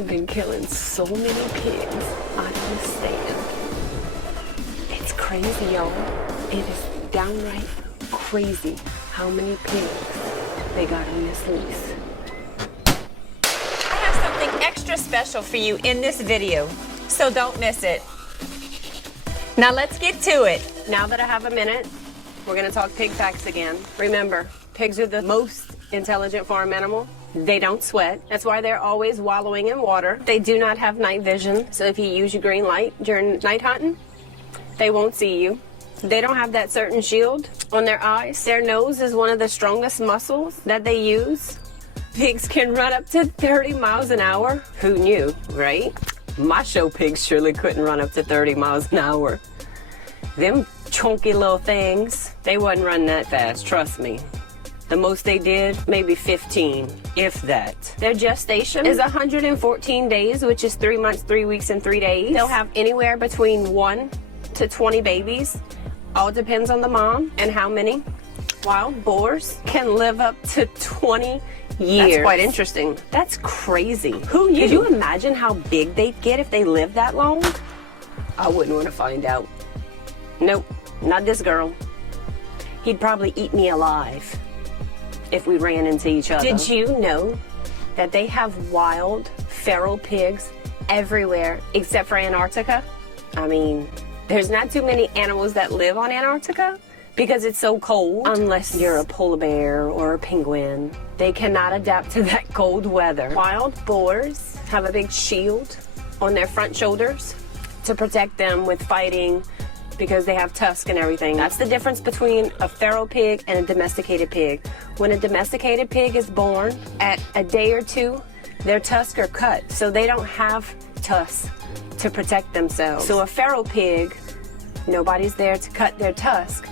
have been killing so many pigs out of the stand. It's crazy, y'all. It is downright crazy how many pigs they got on this lease. I have something extra special for you in this video, so don't miss it. Now let's get to it. Now that I have a minute, we're gonna talk pig facts again. Remember, pigs are the most intelligent farm animal. They don't sweat. That's why they're always wallowing in water. They do not have night vision, so if you use your green light during night hunting, they won't see you. They don't have that certain shield on their eyes. Their nose is one of the strongest muscles that they use. Pigs can run up to 30 miles an hour. Who knew, right? My show pigs surely couldn't run up to 30 miles an hour. Them chunky little things, they wasn't running that fast, trust me. The most they did, maybe 15, if that. Their gestation is 114 days, which is 3 months, 3 weeks, and 3 days. They'll have anywhere between 1 to 20 babies. All depends on the mom and how many. Wild boars can live up to 20 years. That's quite interesting. That's crazy. Who knew? Could you imagine how big they'd get if they lived that long? I wouldn't want to find out. Nope, not this girl. He'd probably eat me alive if we ran into each other. Did you know that they have wild, feral pigs everywhere except for Antarctica? I mean, there's not too many animals that live on Antarctica because it's so cold. Unless you're a polar bear or a penguin. They cannot adapt to that cold weather. Wild boars have a big shield on their front shoulders to protect them with fighting because they have tusks and everything. That's the difference between a feral pig and a domesticated pig. When a domesticated pig is born, at a day or two, their tusks are cut, so they don't have tusks to protect themselves. So a feral pig, nobody's there to cut their tusk.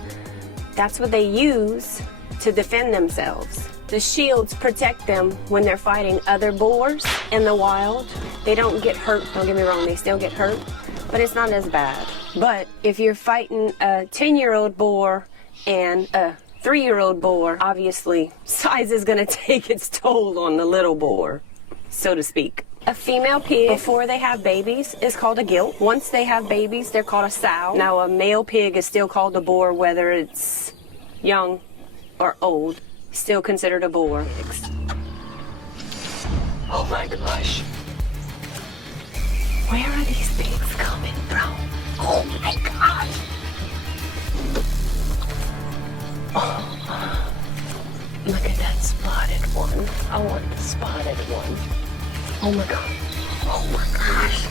That's what they use to defend themselves. The shields protect them when they're fighting other boars in the wild. They don't get hurt, don't get me wrong, they still get hurt, but it's not as bad. But if you're fighting a 10-year-old boar and a 3-year-old boar, obviously size is gonna take its toll on the little boar, so to speak. A female pig, before they have babies, is called a gilt. Once they have babies, they're called a sow. Now, a male pig is still called a boar, whether it's young or old, still considered a boar. Oh my gosh. Where are these pigs coming from? Oh my gosh. Oh, look at that spotted one. I want the spotted one. Oh my god. Oh my gosh.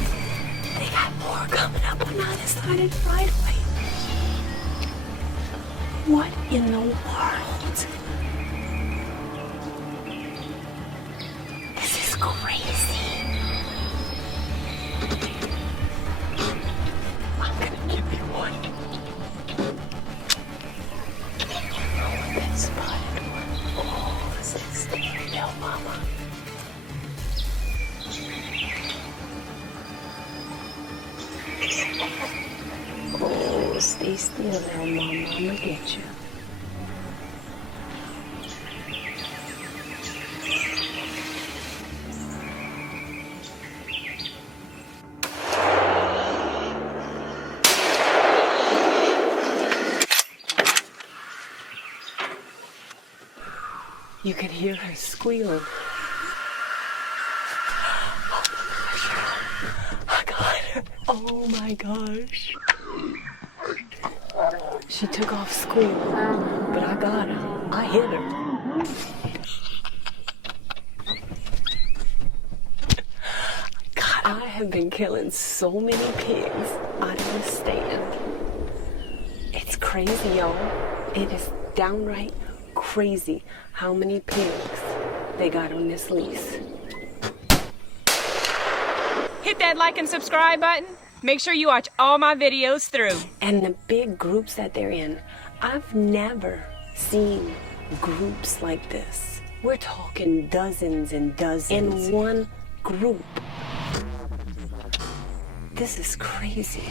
They got more coming up on the other side of the driveway. What in the world? This is crazy. I'm gonna give you one. I want that spotted one. Oh, this is scary, no mama. Oh, stay still now, Mama. I'm gonna get you. You can hear her squealing. Oh my gosh. She took off squealing, but I got her. I hit her. God, I have been killing so many pigs out of the stand. It's crazy, y'all. It is downright crazy how many pigs they got on this lease. Hit that like and subscribe button. Make sure you watch all my videos through. And the big groups that they're in, I've never seen groups like this. We're talking dozens and dozens in one group. This is crazy.